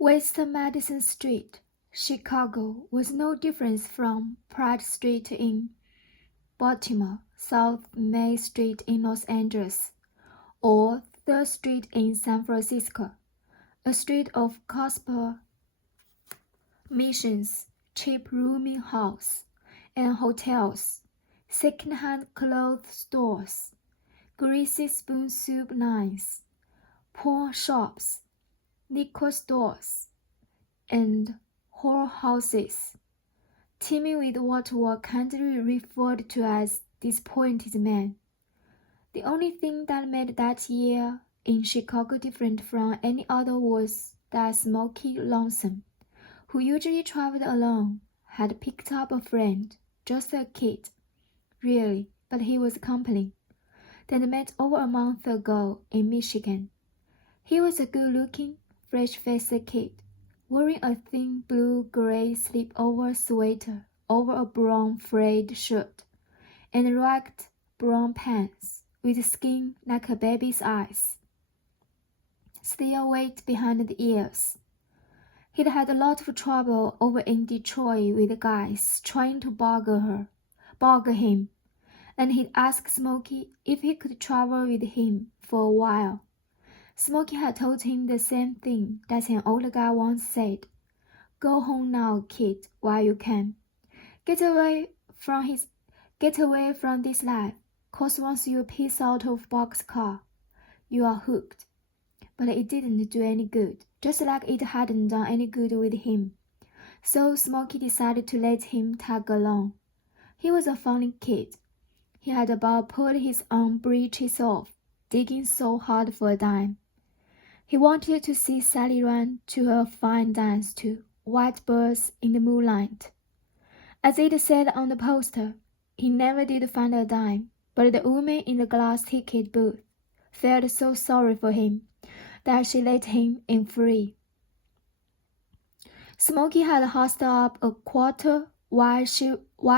West Madison Street, Chicago, was no different from Pratt Street in Baltimore, South Main Street in Los Angeles, or 3rd Street in San Francisco, a street of gospel missions, cheap rooming houses and hotels, second-hand clothes stores, greasy spoon soup lines, pawn shops, liquor stores, and whorehouses, teeming with what were kindly referred to as disappointed men. The only thing that made that year in Chicago different from any other was that Smokey Lonesome, who usually traveled alone, had picked up a friend, just a kid, really, but he was company, that met over a month ago in Michigan. He was a good-looking, fresh-faced kid, wearing a thin blue-gray slip-over sweater over a brown frayed shirt, and ragged brown pants with skin like a baby's eyes, still wet behind the ears. He'd had a lot of trouble over in Detroit with guys trying to bug him, and he'd asked Smokey if he could travel with him for a while. Smokey had told him the same thing that an old guy once said. Go home now, kid, while you can. Get away from this life, 'cause once you piss out of boxcar, you are hooked. But it didn't do any good, just like it hadn't done any good with him. So Smokey decided to let him tag along. He was a funny kid. He had about pulled his own breeches off, digging so hard for a dime. He wanted to see Sally run to a fine dance to White Birds in the Moonlight. As it said on the poster, he never did find a dime, but the woman in the glass ticket booth felt so sorry for him that she let him in free. Smokey had hustled up a quarter while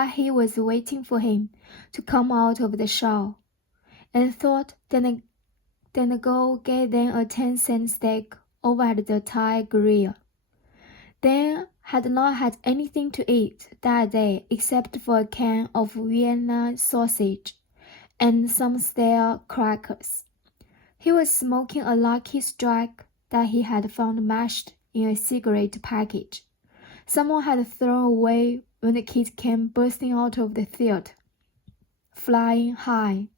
he was waiting for him to come out of the shower, and thought then go get them a 10-cent steak over at the Thai grill. Dan had not had anything to eat that day except for a can of Vienna sausage and some stale crackers. He was smoking a Lucky Strike that he had found mashed in a cigarette package someone had thrown away when the kid came bursting out of the theater, flying high.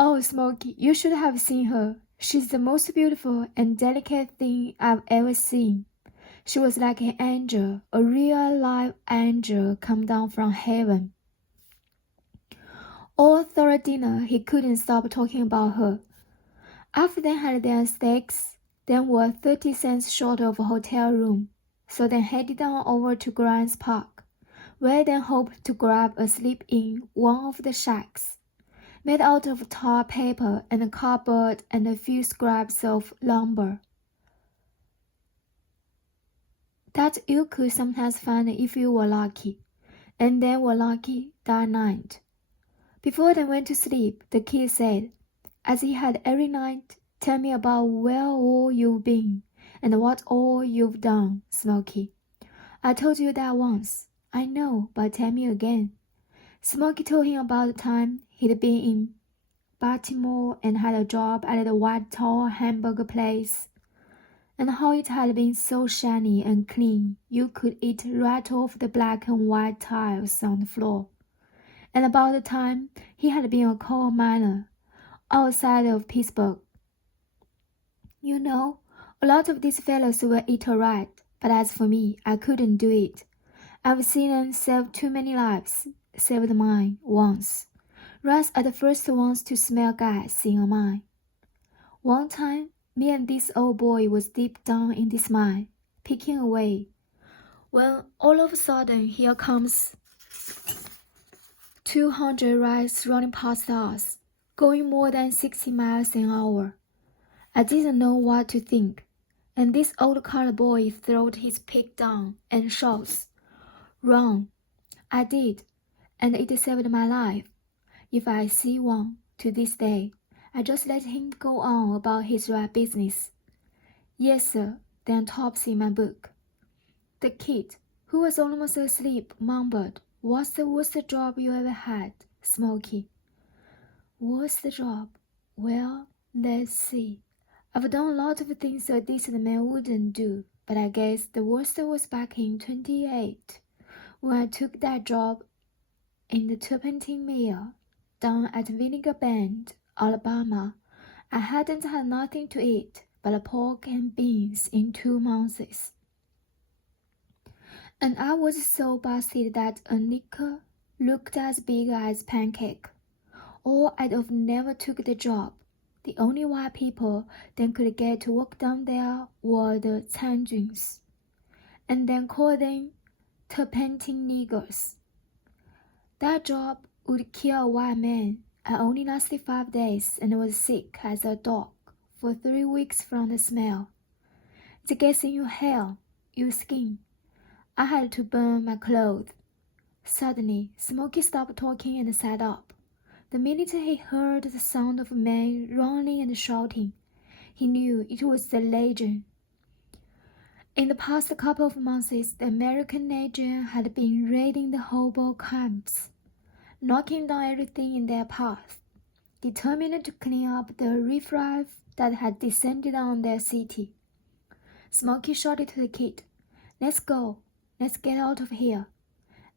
Oh, Smokey, you should have seen her. She's the most beautiful and delicate thing I've ever seen. She was like an angel, a real live angel come down from heaven. All through dinner, he couldn't stop talking about her. After they had their steaks, they were 30 cents short of a hotel room, so they headed on over to Grants Park, where they hoped to grab a sleep in one of the shacks, made out of tar paper and a cardboard and a few scraps of lumber, that you could sometimes find if you were lucky, and they were lucky that night. Before they went to sleep, the kid said, as he had every night, tell me about where all you've been and what all you've done, Smokey. I told you that once. I know, but tell me again. Smokey told him about the time he'd been in Baltimore and had a job at the White Tall hamburger place, and how it had been so shiny and clean you could eat right off the black and white tiles on the floor, and about the time he had been a coal miner outside of Pittsburgh. You know, a lot of these fellows will eat right, but as for me, I couldn't do it. I've seen them save too many lives, saved mine once. Rats are the first ones to smell gas in a mine. One time, me and this old boy was deep down in this mine, picking away, when all of a sudden here comes 200 rats running past us, going more than 60 miles an hour. I didn't know what to think, and this old colored boy throwed his pick down and shouts, "Run!" I did, and it saved my life. If I see one to this day, I just let him go on about his rat business. Yes, sir, than Topsy in my book. The kid, who was almost asleep, mumbled, "What's the worst job you ever had, Smokey?" "Worst job? Well, let's see. I've done a lot of things a decent man wouldn't do, but I guess the worst was back in '28, when I took that job in the turpentine mill down at Vinegar Bend, Alabama. I hadn't had nothing to eat but pork and beans in 2 months. And I was so busted that a nickel looked as big as pancake. Or I'd have never took the job. The only white people that could get to work down there were the Tangerines, and then call them turpentine niggers. That job would kill a white man. I only lasted 5 days and was sick as a dog for 3 weeks from the smell. It gets in your hair, your skin. I had to burn my clothes. Suddenly, Smokey stopped talking and sat up. The minute he heard the sound of men running and shouting, he knew it was the Legion. In the past couple of months, the American Legion had been raiding the hobo camps, knocking down everything in their path, determined to clean up the riffraff that had descended on their city. Smokey shouted to the kid, "Let's go, let's get out of here,"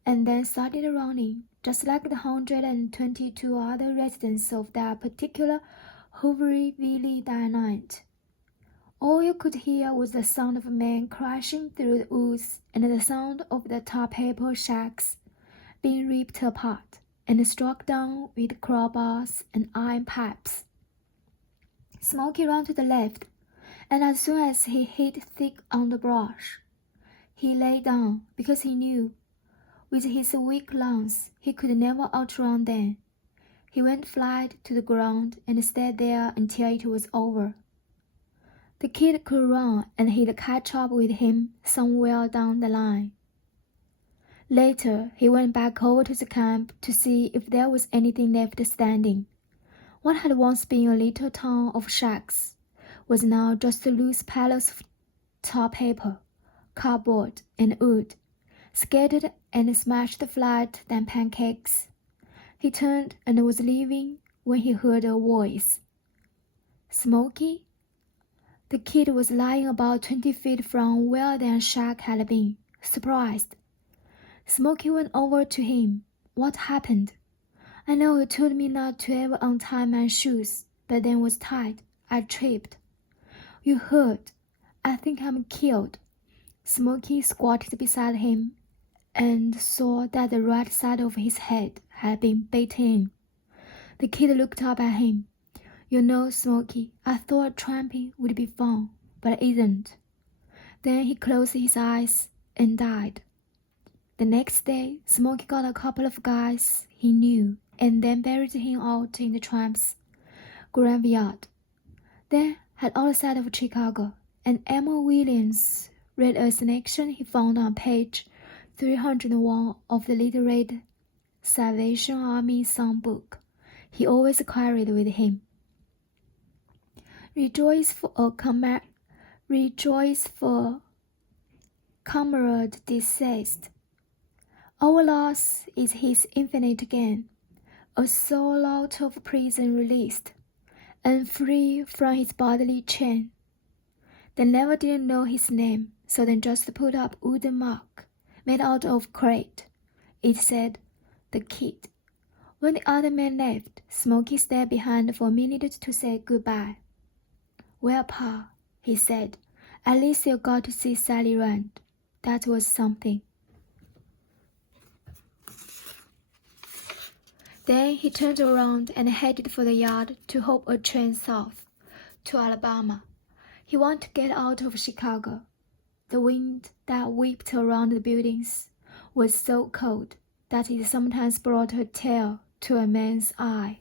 and then started running, just like the 122 other residents of that particular Hooverville that night. All you could hear was the sound of men crashing through the woods and the sound of the tar paper shacks being ripped apart and struck down with crowbars and iron pipes. Smokey ran to the left, and as soon as he hit thick underbrush, he lay down because he knew, with his weak lungs, he could never outrun them. He went flat to the ground and stayed there until it was over. The kid could run, and he'd catch up with him somewhere down the line. Later, he went back over to the camp to see if there was anything left standing. What had once been a little town of shacks was now just loose piles of tar paper, cardboard, and wood, scattered and smashed flat than pancakes. He turned and was leaving when he heard a voice. "Smokey?" The kid was lying about 20 feet from where their shack had been, surprised. Smokey went over to him. "What happened?" "I know you told me not to ever untie my shoes, but then was tied. I tripped." "You hurt. I think I'm killed." Smokey squatted beside him and saw that the right side of his head had been bitten in. The kid looked up at him. "You know, Smokey, I thought tramping would be fun, but it isn't." Then he closed his eyes and died. The next day, Smokey got a couple of guys he knew and then buried him out in the tramp's graveyard. Then had outside of Chicago, and Emma Williams read a selection he found on page 301 of the Little Red Salvation Army songbook he always carried with him. Rejoice for comrade deceased. Our loss is his infinite gain, a soul out of prison released, and free from his bodily chain. They never did know his name, so they just put up wooden mark, made out of crate. It said, "The Kid." When the other men left, Smokey stayed behind for a minute to say goodbye. "Well, Pa," he said, "at least you got to see Sally Rand. That was something." Then he turned around and headed for the yard to hope a train south to Alabama. He wanted to get out of Chicago. The wind that whipped around the buildings was so cold that it sometimes brought a tear to a man's eye.